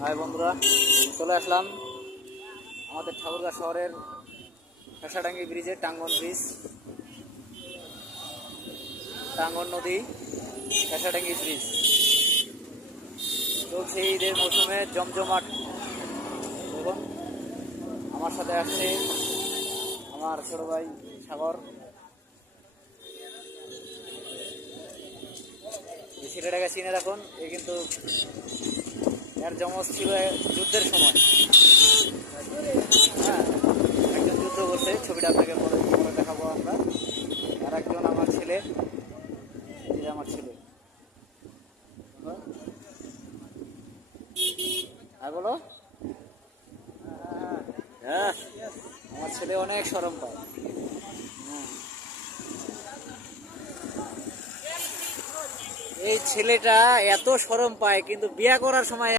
High বন্ধুরা, চলে আসলাম আমাদের ঠাকুরগাঁও শহরের ফেসাডাঙ্গি ব্রিজে, টাঙ্গন ব্রিজ, টাঙ্গন নদী, ফেসাডাঙ্গি ব্রিজ। চলছে ঈদের মৌসুমে জমজমাট। দেখুন, আমার সাথে আসছে আমার ছোট ভাই সাগর। এই ছেলেটাকে চিনে রাখুন, এ কিন্তু এর জমজ ছিল যুদ্ধের সময়। হ্যাঁ, একজন যুদ্ধ করছে, ছবিটা আপনাকে পরে পরে দেখাবো আমরা। আর একজন আমার ছেলে, এই যে আমার ছেলে। হ্যাঁ বলো। হ্যাঁ, আমার ছেলে অনেক শরম পায়। এই ছেলেটা এত শরম পায়, কিন্তু বিয়ে করার সময়